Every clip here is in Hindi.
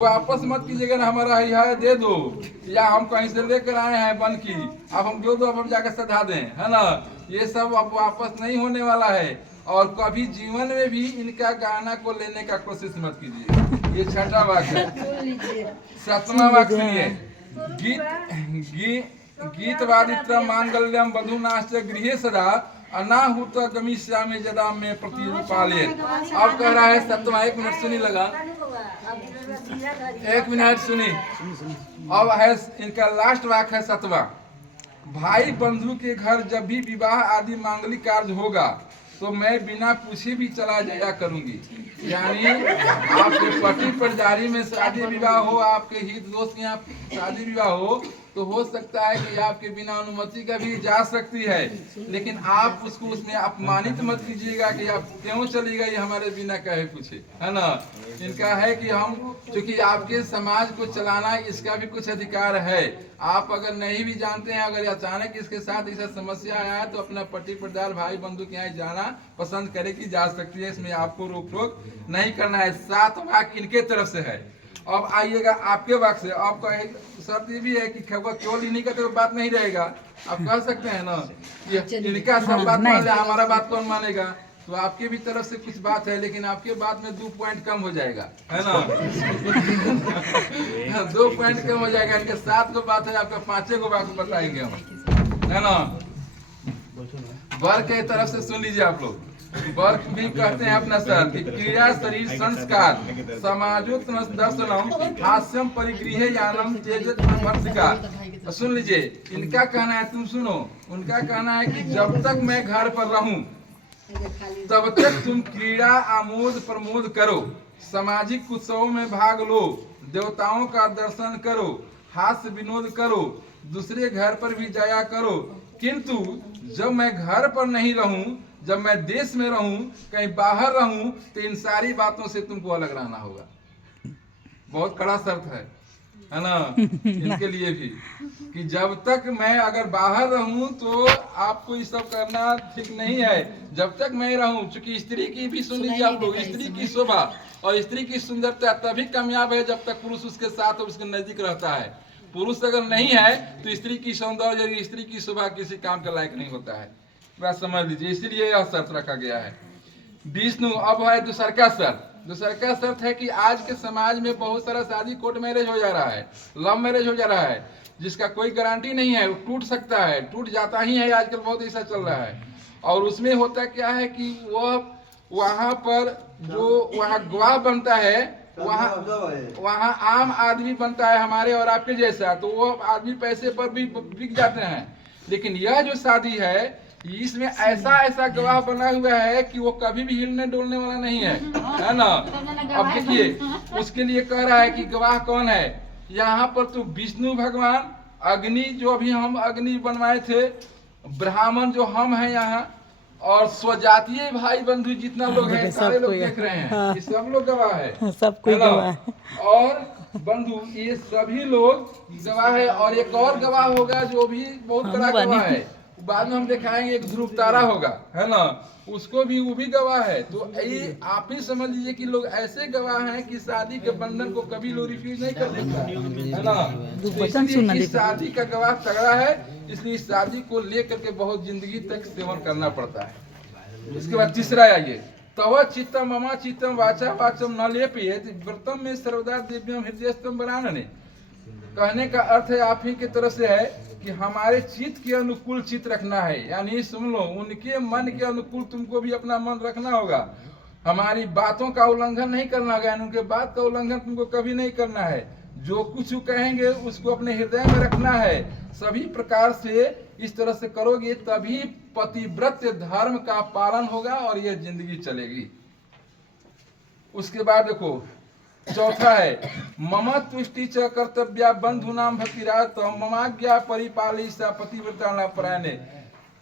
वापस मत कीजिएगा ना, हमारा है दे दो, या हम कहीं से लेकर आए हैं बन की, अब हम दो अब हम जाकर सधा दें, है ना। ये सब अब वापस नहीं होने वाला है। और कभी जीवन में भी इनका गाना को लेने का कोशिश मत कीजिए। ये छठा वाक्य है। सातवां वाक्य सुनिए। गीतवादित्र मांगल्यम बधुनाश्च गृहे सदा अनाहुत गमिष्यामि यदा में प्रतिपाले। अब कह रहा है सतवां, 1 मिनट सुनी लगा, 1 मिनट सुनी। अब है इनका लास्ट वाक्य है 7वां। भाई बंधु के घर जब भी विवाह आदि मांगलिक कार्य होगा तो मैं बिना पूछे भी चला जाया करूंगी। यानी आपके पति परिवारी में शादी विवाह हो, आपके हित दोस्त के यहाँ शादी विवाह हो, तो हो सकता है कि आपके बिना अनुमति का भी जा सकती है, लेकिन आप उसको उसमें अपमानित मत कीजिएगा कि आप क्यों चली गई हमारे बिना कहे पूछे, है ना। इनका है कि हम चूंकि आपके समाज को चलाना इसका भी कुछ अधिकार है। आप अगर नहीं भी जानते हैं, अगर अचानक इसके साथ ऐसा समस्या आया है तो अपना पति परिवार भाई बंधु के यहाँ जाना पसंद करे कि जा सकती है, इसमें आपको रोक टोक नहीं करना है। 7 वाक्य इनके तरफ से है। अब आइएगा आपके वाक्य से। आपका एक शर्त ये भी है कि खबर केवल इन्हीं का तो बात नहीं रहेगा, आप कह सकते हैं ना कि इनका सब बात मान ले, हमारा बात कौन मानेगा। तो आपके भी तरफ से कुछ बात है, लेकिन आपके बात में 2 पॉइंट कम हो जाएगा, है ना। 2 पॉइंट कम हो जाएगा। इनके 7 को बात है, आपका 5 को बात बताएंगे हम, है ना। वर्ग के तरफ से सुन लीजिए आप लोग। वर्ग भी कहते हैं अपना सर कि क्रिया शरीर संस्कार समाजोत्तम दर्शनम हास्यम परिगृह यानम तेजत भर्तिका। सुन लीजिए, इनका कहना है, तुम सुनो, उनका कहना है कि जब तक मैं घर पर रहूं तब तक तुम क्रीड़ा आमोद प्रमोद करो, सामाजिक उत्सवों में भाग लो, देवताओं का दर्शन करो, हास्य विनोद करो, दूसरे घर पर भी जाया करो। किंतु जब मैं घर पर नहीं रहूं, जब मैं देश में रहूं, कहीं बाहर रहूं, तो इन सारी बातों से तुमको अलग रहना होगा। बहुत कड़ा शर्त है ना इनके लिए भी, कि जब तक मैं अगर बाहर रहूं तो आपको ये सब करना ठीक नहीं है। जब तक मैं रहूं, चूंकि स्त्री की भी सुन लीजिए आप लोग, स्त्री की शोभा और स्त्री की सुंदरता तभी कामयाब है जब तक पुरुष उसके साथ और उसके नजदीक रहता है। पुरुष अगर नहीं है तो स्त्री की सौंदर्य, स्त्री की शोभा किसी काम के लायक नहीं होता है। बात समझ लीजिए, इसीलिए यह शर्त रखा गया है। विष्णु। अब है दूसरा का शर्त। दूसरा का शर्त है कि आज के समाज में बहुत सारा शादी कोर्ट मैरिज हो जा रहा है, लव मैरिज हो जा रहा है, जिसका कोई गारंटी नहीं है, वो टूट सकता है, टूट जाता ही है, आजकल बहुत ऐसा चल रहा है। और उसमें होता क्या है कि वह वहाँ पर जो वहाँ गवाह बनता है, वहाँ आम आदमी बनता है हमारे और आपके जैसा, तो वो आदमी पैसे पर भी बिक जाते हैं। लेकिन यह जो शादी है इसमें ऐसा गवाह बना हुआ है कि वो कभी भी हिलने डोलने वाला नहीं है ना। अब देखिए, उसके लिए कह रहा है कि गवाह कौन है यहाँ पर, तो विष्णु भगवान, अग्नि जो अभी हम अग्नि बनवाए थे, ब्राह्मण जो हम हैं यहाँ, और स्वजातीय भाई बंधु जितना लोग हैं, सारे लोग देख रहे हैं, ये सब लोग गवाह है, सब कोई गवाह। और बंधु ये सभी लोग गवाह है। और एक और गवाह होगा जो भी बहुत बड़ा गवाह है, बाद में हम दिखाएंगे, एक ध्रुव तारा होगा, है ना, उसको भी, वो भी गवाह है। तो ये आप ही समझ लीजिए कि लोग ऐसे गवाह हैं कि शादी के बंधन को कभी लोग रिफ्यूज नहीं कर देता है ना। तो इसलिए इस शादी का गवाह तगड़ा है, इसलिए इस शादी को लेकर के बहुत जिंदगी तक सेवन करना पड़ता है। इसके बाद तीसरा आइए, तव चित्तम ममा चित्तम वाचा वाचम न लेपियेत व्रतम में सर्वदा दिव्यम हृदयस्तम बनाने। कहने का अर्थ है आप ही की तरफ से है कि हमारे चित्त के अनुकूल चित्त रखना है, यानी सुन लो, उनके मन के अनुकूल तुमको भी अपना मन रखना होगा। हमारी बातों का उल्लंघन नहीं करना होगा, उनके बात का उल्लंघन तुमको कभी नहीं करना है। जो कुछ कहेंगे उसको अपने हृदय में रखना है। सभी प्रकार से इस तरह से करोगे तभी पतिव्रत धर्म का पालन होगा और यह जिंदगी चलेगी। उसके बाद देखो चौथा है, मम तुष्टि च कर्तव्या बंधु नाम भक्तिरात ममाज्ञा परिपाली सा पतिव्रता न परायणे।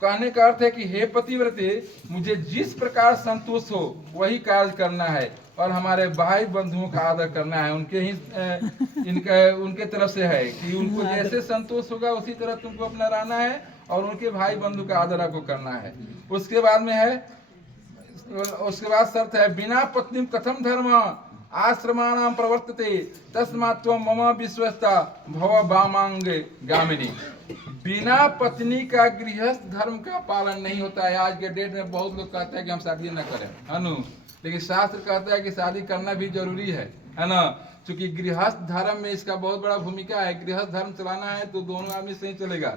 कहने का अर्थ है कि हे पतिव्रते, मुझे जिस प्रकार संतोष हो वही कार्य करना है, और हमारे भाई बंधुओं का आदर करना है। उनके ही उनके तरफ से है कि उनको जैसे संतोष होगा उसी तरह तुमको अपना रहना है, और उनके भाई बंधु का आदर आपको करना है। उसके बाद में है, उसके बाद शर्त है, बिना पत्नी कथम धर्म आश्रमाणां प्रवर्तते तस्मात् त्वं मम विश्वस्ता भव वामांगे गामिनी। बिना पत्नी का गृहस्थ धर्म का पालन नहीं होता है। आज के डेट में बहुत लोग कहते हैं कि हम शादी न करें, है ना, लेकिन शास्त्र कहता है कि शादी करना भी जरूरी है ना, क्योंकि गृहस्थ धर्म में इसका बहुत बड़ा भूमिका है। गृहस्थ धर्म चलाना है तो दोनों आदमी से ही चलेगा।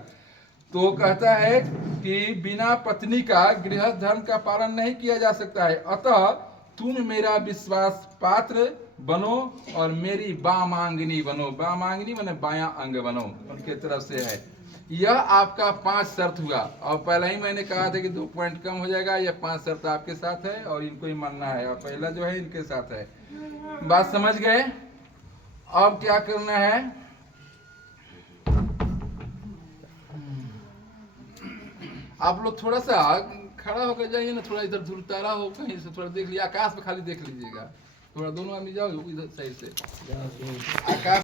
तो कहता है कि बिना पत्नी का गृहस्थ धर्म का पालन नहीं किया जा सकता है, अतः तुम मेरा विश्वास पात्र बनो और मेरी वामांगिनी बनो। वामांगिनी माने बायां अंग बनो, उनके तरफ से है। यह आपका 5 शर्त हुआ, और पहले ही मैंने कहा था कि 2 पॉइंट कम हो जाएगा। यह 5 शर्त आपके साथ है और इनको ही मानना है, और पहला जो है इनके साथ है। बात समझ गए? अब क्या करना है, आप लोग थोड़ा सा खड़ा होकर जाइए ना, थोड़ा इधर धुरतारा हो कहीं से, थोड़ा देख लीजिए आकाश में, खाली देख लीजिएगा थोड़ा। दोनों आदमी जाओ इधर साइड से, आकाश